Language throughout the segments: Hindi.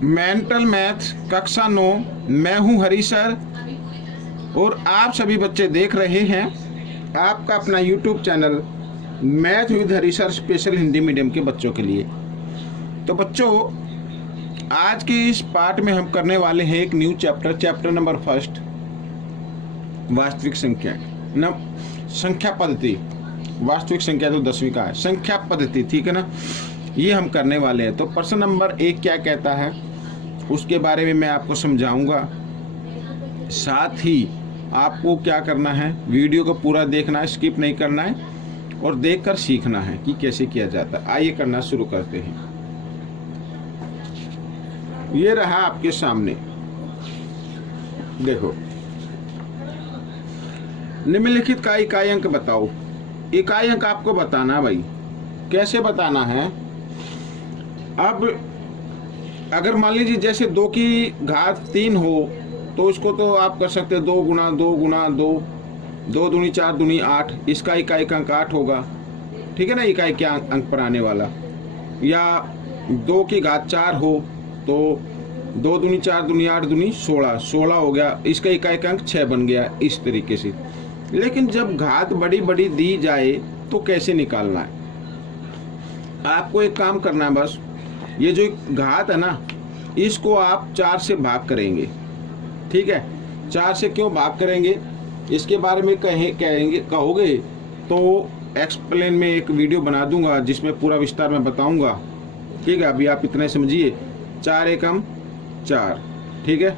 मेंटल मैथ्स कक्षा 9। मैं हूं हरी सर और आप सभी बच्चे देख रहे हैं आपका अपना YouTube channel math with Hari sir special Hindi medium के बच्चों के लिए। तो बच्चों, आज के इस पार्ट में हम करने वाले हैं एक न्यू चैप्टर नंबर 1 वास्तविक संख्या न संख्या पद्धति। वास्तविक संख्या तो 10वीं का है, संख्या पद्धति, ठीक है ना। ये हम करने वाले हैं। तो प्रश्न नंबर 1 क्या कहता है उसके बारे में मैं आपको समझाऊंगा। साथ ही आपको क्या करना है, वीडियो को पूरा देखना है, स्किप नहीं करना है और देखकर सीखना है कि कैसे किया जाता है। आइए करना शुरू करते हैं। ये रहा आपके सामने, देखो। निम्नलिखित का इकाई अंक बताओ। इकाई अंक आपको बताना भाई, कैसे बताना है। अब अगर मान लीजिए जैसे 2 की घात 3 हो तो उसको तो आप कर सकते हैं 2 गुना 2 गुना 2, 2 दूनी 4 दूनी 8, इसका इकाई का अंक 8 होगा, ठीक है ना, इकाई के अंक पर आने वाला। या 2 की घात 4 हो तो 2 दूनी 4 दूनी 8 दूनी 16, 16 हो गया, इसका इकाई का अंक 6 बन गया, इस तरीके से। लेकिन जब घात बड़ी बड़ी दी जाए तो कैसे निकालना है, आपको एक काम करना है। बस ये जो घात है ना, इसको आप 4 से भाग करेंगे, ठीक है। 4 से क्यों भाग करेंगे इसके बारे में कहोगे तो एक्सप्लेन में एक वीडियो बना दूंगा जिसमें पूरा विस्तार में बताऊंगा, ठीक है। अभी आप इतने समझिए, 4 एकम 4, ठीक है।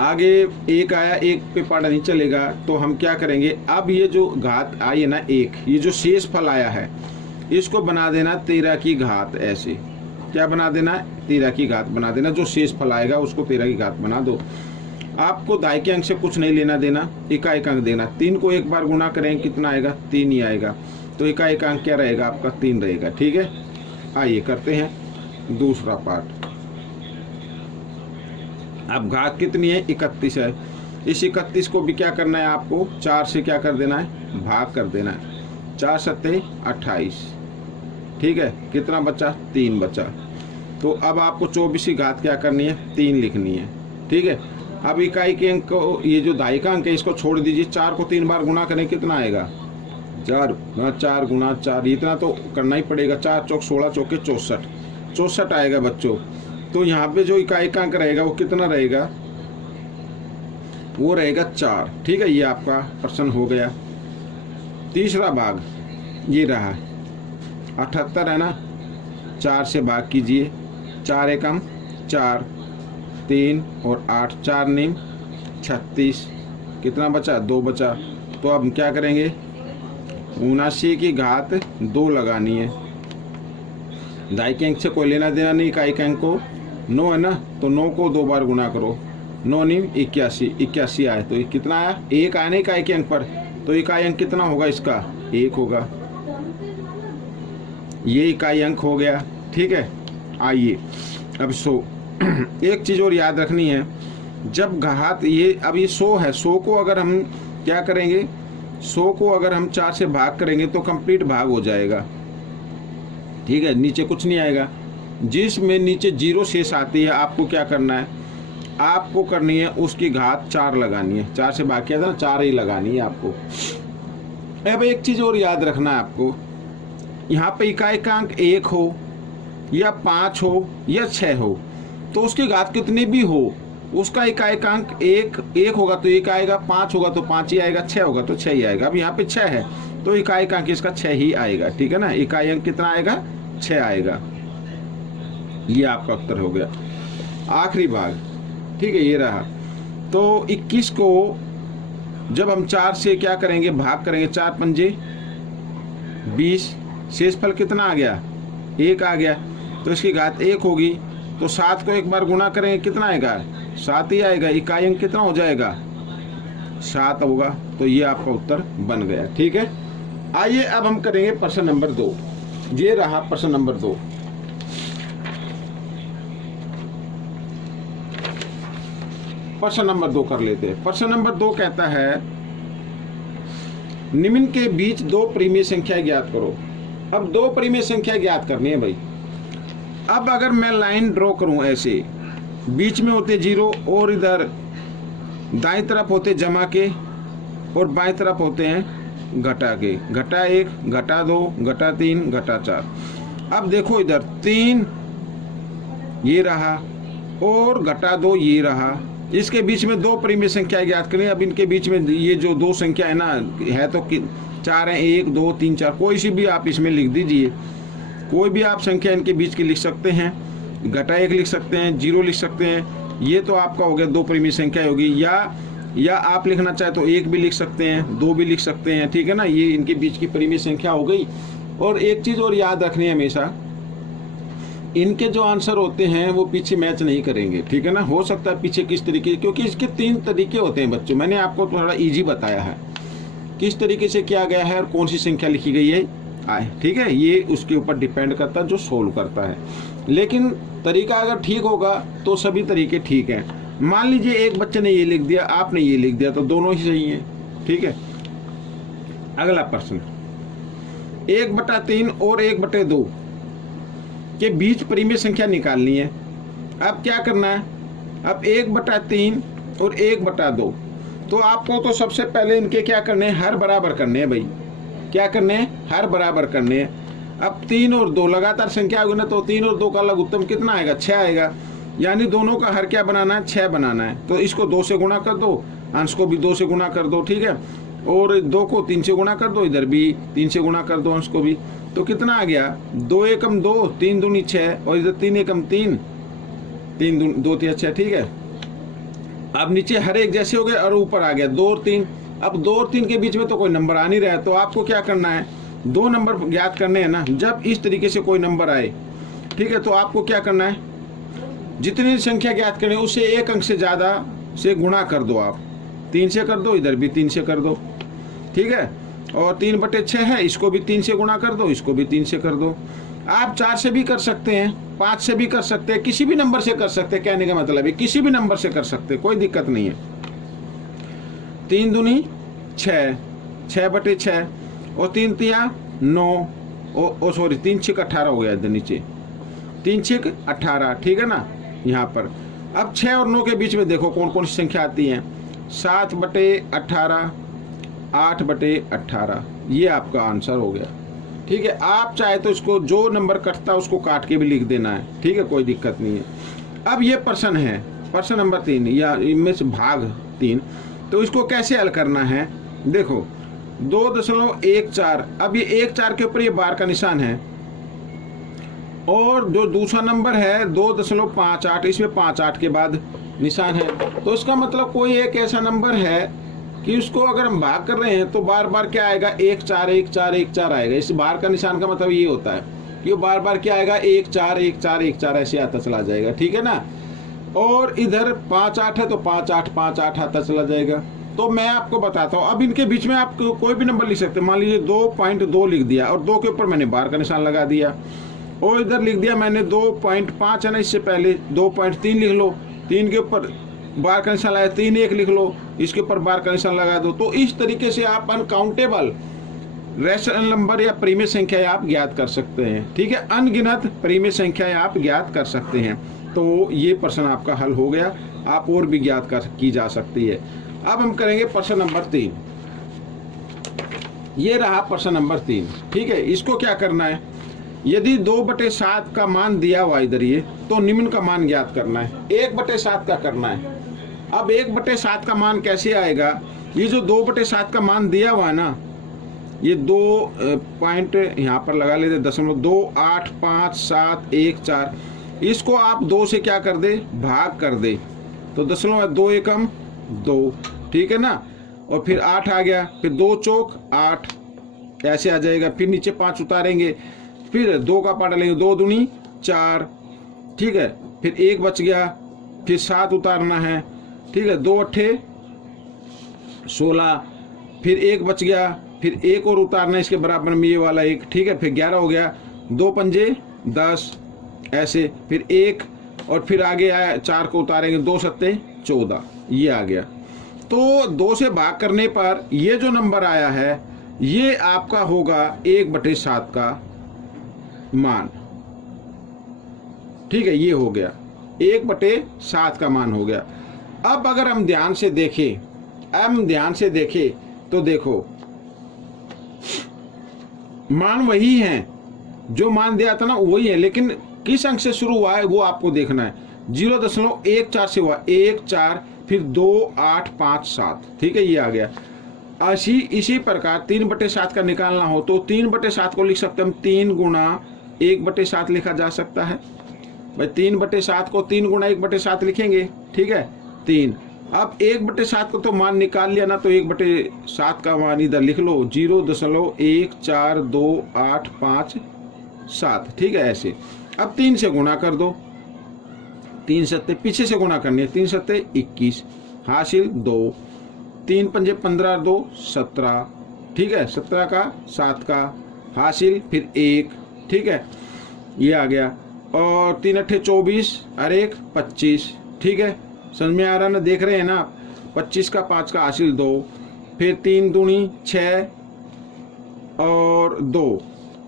आगे 1 आया, 1 पे पढ़ा नहीं चलेगा तो हम क्या करेंगे, अब ये जो घात आई है ना 1, ये जो शेष फल आया है इसको बना देना 13 की घात। ऐसे क्या बना देना, 13 की घात बना देना। जो शेष फल आएगा उसको 13 की घात बना दो। आपको दाई के अंक से कुछ नहीं लेना देना, इकाई का अंक देना। 3 को एक बार गुना करें कितना आएगा, 3 ही आएगा। तो इकाई का अंक क्या रहेगा आपका, 3 रहेगा, ठीक है। आइए करते हैं दूसरा पार्ट। अब घात कितनी है, 31 है। इस 31 को भी क्या करना है, आपको 4 से क्या कर देना है, भाग कर देना है। 4 सत्ते 28, ठीक है। कितना बचा, 3 बचा। तो अब आपको 24 की घात क्या करनी है, 3 लिखनी है, ठीक है। अब इकाई के अंक को, ये जो दाई का अंक है इसको छोड़ दीजिए। 4 को 3 बार गुना करें कितना आएगा, 4 गुना 4, इतना तो करना ही पड़ेगा। 4 चौक 16, चौके 64, 64 आएगा बच्चों। तो यहाँ पे जो इकाई का अंक रहेगा वो कितना रहेगा, वो रहेगा 4, ठीक है। ये आपका प्रश्न हो गया। तीसरा भाग ये रहा, 78 है ना, 4 से भाग कीजिए। 4 एकम 4, 3 और 8, 4 नीम 36, कितना बचा, 2 बचा। तो अब क्या करेंगे, 79 की घात 2 लगानी है। दाई के अंक से कोई लेना देना नहीं, इकाई के अंक को 9 है ना, तो 9 को 2 बार गुना करो। 9 नीम 81, 81 आए तो कितना आया, 1 आया ना इकाई के अंक पर। तो इकाई अंक कितना होगा इसका, 1 होगा। ये इकाई अंक हो गया, ठीक है। आइए अब 100। एक चीज़ और याद रखनी है, जब घात ये, अब ये 100 है, 100 को अगर हम क्या करेंगे, 100 को अगर हम 4 से भाग करेंगे तो कंप्लीट भाग हो जाएगा, ठीक है। नीचे कुछ नहीं आएगा। जिसमें नीचे 0 शेष आती है आपको क्या करना है, आपको करनी है उसकी घात 4 लगानी है। 4 से भाग किया था ना, 4 ही लगानी है आपको। अब एक चीज़ और याद रखना है आपको, यहाँ पे इकाई का अंक 1 हो या 5 हो या 6 हो, तो उसकी घात कितनी भी हो उसका इकाई का अंक 1 होगा तो 1 आएगा, 5 होगा तो 5 ही आएगा, 6 होगा तो 6 ही आएगा। अब यहाँ पे 6 है तो इकाई का अंक इसका 6 ही आएगा, ठीक है ना। इकाई अंक कितना आएगा, 6 आएगा। ये आपका उत्तर हो गया। आखिरी भाग, ठीक है, ये रहा। तो 21 को जब हम 4 से क्या करेंगे, भाग करेंगे, 4 पंजे 20, शेषफल कितना आ गया, 1 आ गया। तो इसकी घात 1 होगी, तो 7 को एक बार गुना करेंगे कितना आएगा, 7 ही आएगा। इकाई अंक कितना हो जाएगा, 7 होगा। तो ये आपका उत्तर बन गया, ठीक है। आइए अब हम करेंगे प्रश्न नंबर 2। ये रहा प्रश्न नंबर 2। प्रश्न नंबर 2 कर लेते हैं। प्रश्न नंबर 2 कहता है, निम्न के बीच 2 परिमेय संख्या ज्ञात करो। अब 2 परिमेय संख्या ज्ञात करनी है भाई। अब अगर मैं लाइन ड्रॉ करूं ऐसे, बीच में होते 0 और इधर दाईं तरफ होते जमा के और बाईं तरफ होते हैं घटा के, घटा 1, घटा 2, घटा 3, घटा 4। अब देखो इधर 3 ये रहा और घटा 2 ये रहा, इसके बीच में 2 परिमेय संख्या ज्ञात करें। अब इनके बीच में ये जो 2 संख्या है ना, है तो 4 है, 1 2 3 4, कोई सी भी आप इसमें लिख दीजिए, कोई भी आप संख्या इनके बीच की लिख सकते हैं। घटा 1 लिख सकते हैं, 0 लिख सकते हैं, ये तो आपका हो गया 2 परिमेय संख्या होगी। या आप लिखना चाहे तो 1 भी लिख सकते हैं, 2 भी लिख सकते हैं, ठीक है ना, ये इनके बीच की परिमेय संख्या हो गई। और एक चीज और याद रखनी है हमेशा, इनके जो आंसर होते हैं वो पीछे मैच नहीं करेंगे, ठीक है ना। हो सकता है पीछे किस तरीके, क्योंकि इसके 3 तरीके होते हैं बच्चों, मैंने आपको थोड़ा इजी बताया है किस तरीके से किया गया है और कौन सी संख्या लिखी गई है आए, ठीक है। ये उसके ऊपर डिपेंड करता है जो सोल्व करता है, लेकिन तरीका अगर ठीक होगा तो सभी तरीके ठीक हैं। मान लीजिए एक बच्चे ने ये लिख दिया, आपने ये लिख दिया, तो दोनों ही सही हैं, ठीक है। अगला प्रश्न, 1/3 और 1/2 के बीच परिमेय संख्या निकालनी है। अब क्या करना है, अब 1/3 और 1/2, तो आपको तो सबसे पहले इनके क्या करने हैं, हर बराबर करने हैं भाई, क्या करने हैं, हर बराबर करने हैं। अब 3 और 2 लगातार संख्या होगी ना, तो 3 और 2 का लघुत्तम कितना आएगा, 6 आएगा, यानी दोनों का हर क्या बनाना है, 6 बनाना है। तो इसको 2 से गुणा कर दो, अंश को भी 2 से गुणा कर दो, ठीक है, और 2 को 3 से गुणा कर दो, इधर भी 3 से गुणा कर दो अंश को भी। तो कितना आ गया, 2 एकम 2, 3 दूनी 6, और इधर 3 एकम 3, 3 2 3 6, ठीक है। अब नीचे हर एक जैसे हो गए और ऊपर आ गया 2 और 3। अब 2 और 3 के बीच में तो कोई नंबर आ नहीं रहा है, तो आपको क्या करना है, 2 नंबर ज्ञात करने हैं ना। जब इस तरीके से कोई नंबर आए, ठीक है, तो आपको क्या करना है, जितनी संख्या ज्ञात करें उससे 1 अंक से ज्यादा से गुणा कर दो। आप 3 से कर दो, इधर भी 3 से कर दो, ठीक है। और 3/6 है, इसको भी 3 से गुणा कर दो, इसको भी 3 से कर दो। आप 4 से भी कर सकते हैं, 5 से भी कर सकते हैं, किसी भी नंबर से कर सकते हैं, कहने का मतलब है किसी भी नंबर से कर सकते हैं, कोई दिक्कत नहीं है। 3 दूनी 6, 6/6, और 3 तिया 9, ओ सॉरी 3 6 18 हो गया इधर नीचे, 3 6 18, ठीक है ना। यहाँ पर अब 6 और 9 के बीच में देखो कौन कौन सी संख्या आती है, 7/18, 8/18, ये आपका आंसर हो गया, ठीक है। आप चाहे तो इसको जो नंबर कटता है उसको काट के भी लिख देना है, ठीक है, कोई दिक्कत नहीं है। अब ये प्रश्न है, प्रश्न नंबर 3 या इनमें से भाग 3, तो इसको कैसे हल करना है, देखो 2.14, अब ये 1 4 के ऊपर ये बार का निशान है, और जो दूसरा नंबर है 2.58, इसमें 5 8 के बाद निशान है। तो इसका मतलब कोई एक ऐसा नंबर है कि उसको अगर हम भाग कर रहे हैं तो बार बार क्या आएगा, 1 4 1 4 1 4 आएगा। इस बार का निशान का मतलब ये होता है कि वो बार बार क्या आएगा, 1 4 1 4 1 4 ऐसे आता चला जाएगा, ठीक है ना। और इधर 5 8 है तो 5 8 5 8 आता चला जाएगा। तो मैं आपको बताता हूँ, अब इनके बीच में आप कोई भी नंबर लिख सकते हैं। मान लीजिए 2.2 लिख दिया और 2 के ऊपर मैंने बार का निशान लगा दिया, और इधर लिख दिया मैंने 2.5 है ना, इससे पहले 2.3 लिख लो, 3 के ऊपर बार का निशान लगाया, 3 1 लिख लो, इसके ऊपर बार का निशान लगा दो। तो इस तरीके से आप अनकाउंटेबल रैशनल नंबर या परिमेय संख्याएं आप ज्ञात कर सकते हैं, ठीक है, अनगिनत परिमेय संख्याएं आप ज्ञात कर सकते हैं। तो ये प्रश्न आपका हल हो गया, आप और भी ज्ञात की जा सकती है। अब हम करेंगे प्रश्न नंबर 3, ये रहा प्रश्न नंबर 3, ठीक है। इसको क्या करना है, यदि 2/7 का मान दिया हुआ इधर ये, तो निम्न का मान ज्ञात करना है। 1/7 का करना है। अब 1/7 का मान कैसे आएगा, ये जो 2/7 का मान दिया हुआ है ना, ये 2 पॉइंट यहाँ पर लगा लेते, 0.2855714, इसको आप 2 से क्या कर दे, भाग कर दे, तो 2 एकम 2, ठीक है ना। और फिर 8 आ गया, फिर 2 चौक 8 ऐसे आ जाएगा, फिर नीचे 5 उतारेंगे, फिर 2 का पार्ट लेंगे, 2 दूनी 4, ठीक है, फिर 1 बच गया, फिर 7 उतारना है, ठीक है, 2 8 16, फिर 1 बच गया, फिर 1 और उतारना है इसके बराबर में ये वाला 1, ठीक है, फिर 11 हो गया, 2 पंजे 10 ऐसे, फिर 1 और फिर आगे आया 4 को उतारेंगे, 2 सत्ते 14, ये आ गया। तो 2 से भाग करने पर ये जो नंबर आया है ये आपका होगा 1/7 का मान, ठीक है, ये हो गया 1/7 का मान हो गया। अब अगर हम ध्यान से देखें, तो देखो मान वही है, जो मान दिया था ना वही है, लेकिन किस अंक से शुरू हुआ है वो आपको देखना है। 0.14 से हुआ 1 4 फिर 2 8 5 7, ठीक है, ये आ गया। इसी प्रकार 3/7 का निकालना हो तो 3/7 को लिख सकते हैं हम 3 गुना 1/7 लिखा जा सकता है भाई। 3/7 को 3 गुना 1/7 लिखेंगे, ठीक है 3। अब 1/7 को तो मान निकाल लिया ना, तो 1/7 का मान इधर लिख लो 0.142857, ठीक है ऐसे। अब 3 से गुणा कर दो, 3 सत्ते पीछे से गुणा करनी है, 3 सत्ते 21 हासिल 2, 3 पंजे 15 2 17, ठीक है 17 का 7 का हासिल फिर 1, ठीक है ये आ गया। और 3 अट्ठे 24 और 1 25, ठीक है समझ में आ रहा ना, देख रहे हैं ना। 25 का 5 का हासिल 2, फिर 3 दूनी 6 और 2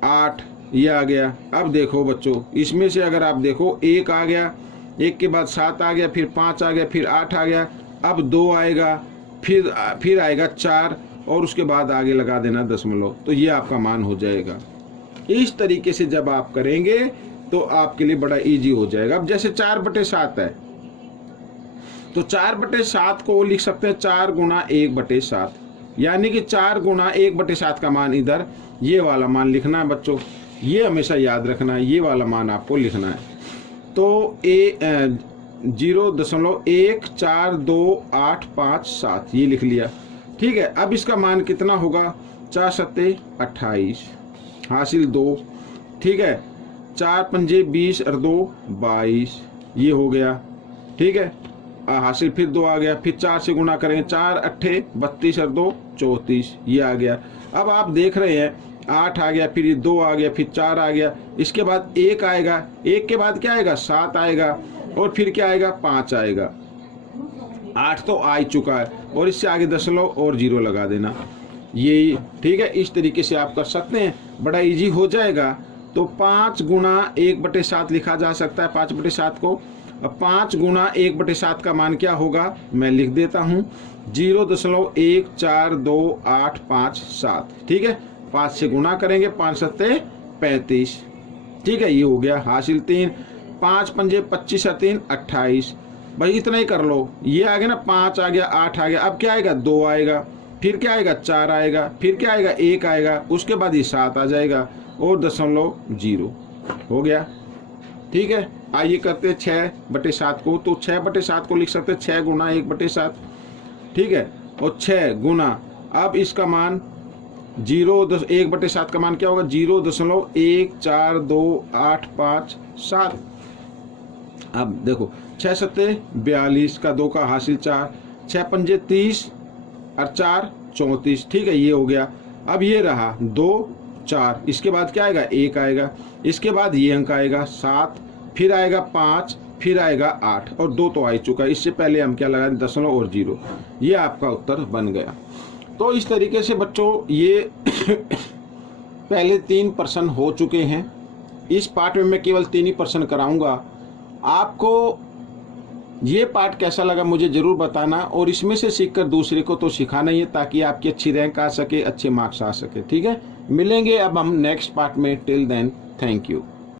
8, ये आ गया। अब देखो बच्चों, इसमें से अगर आप देखो 1 आ गया, 1 के बाद 7 आ गया, फिर 5 आ गया, फिर 8 आ गया, अब 2 आएगा, फिर आएगा 4 और उसके बाद आगे लगा देना दशमलव, तो ये आपका मान हो जाएगा। इस तरीके से जब आप करेंगे तो आपके लिए बड़ा इजी हो जाएगा। अब जैसे 4/7 है तो 4/7 को लिख सकते हैं 4 गुना 1/7, यानी कि 4 गुना 1/7 का मान इधर ये वाला मान लिखना है बच्चों, ये हमेशा याद रखना है, ये वाला मान आपको लिखना है। तो 0.142857 ये लिख लिया, ठीक है। अब इसका मान कितना होगा, 4 सत्ते 28 हासिल 2, ठीक है 4 पंजे 20 और 2 22, ये हो गया, ठीक है हासिल फिर 2 आ गया, फिर 4 से गुणा करेंगे, 4 अट्ठे 32 और 2 34, ये आ गया। अब आप देख रहे हैं 8 आ गया, फिर 2 आ गया, फिर 4 आ गया, इसके बाद 1 आएगा, 1 के बाद क्या आएगा 7 आएगा, और फिर क्या आएगा 5 आएगा। 8 तो आ ही चुका है, और इससे आगे दशमलव और 0 लगा देना, यही ठीक है। इस तरीके से आप कर सकते हैं, बड़ा इजी हो जाएगा। तो 5 गुना 1/7 लिखा जा सकता है 5/7 को। अब 5 गुना 1/7 का मान क्या होगा, मैं लिख देता हूँ 0.142857, ठीक है 5 से गुणा करेंगे, 5 सत्ते 35, ठीक है ये हो गया हासिल 3, 5 पंजे 25 और 3 28, भाई इतना ही कर लो। ये आ गया ना, 5 आ गया, 8 आ गया, अब क्या आएगा 2 आएगा, फिर क्या आएगा 4 आएगा, फिर क्या आएगा 1 आएगा, उसके बाद ये 7 आ जाएगा और 0.0 हो गया, ठीक है। आइए करते हैं 6/7 को। तो 6/7 को लिख सकते हैं 6 गुना 1/7, ठीक है, और 6 गुना, अब इसका मान 1/7 का मान क्या होगा 0.1428557। अब देखो 6 सत्ते 42 का 2 का हासिल 4, 6 पंजे 30 और 4 34, ठीक है ये हो गया। अब ये रहा 2 4, इसके बाद क्या आएगा 1 आएगा, इसके बाद ये अंक आएगा 7, फिर आएगा 5, फिर आएगा 8 और 2 तो आ ही चुका है। इससे पहले हम क्या लगाएं दशमलव और 0, ये आपका उत्तर बन गया। तो इस तरीके से बच्चों ये पहले 3 प्रश्न हो चुके हैं। इस पार्ट में मैं केवल 3 ही प्रश्न कराऊंगा। आपको ये पार्ट कैसा लगा मुझे ज़रूर बताना, और इसमें से सीखकर दूसरे को तो सिखाना ही है, ताकि आपकी अच्छी रैंक आ सके, अच्छे मार्क्स आ सके, ठीक है। मिलेंगे अब हम नेक्स्ट पार्ट में। Till then thank you.